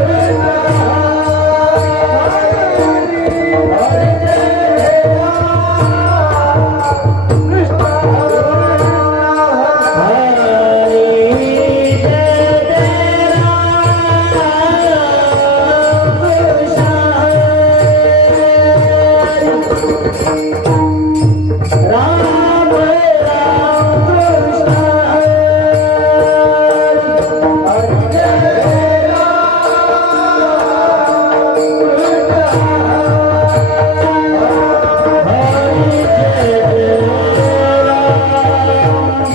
Amen.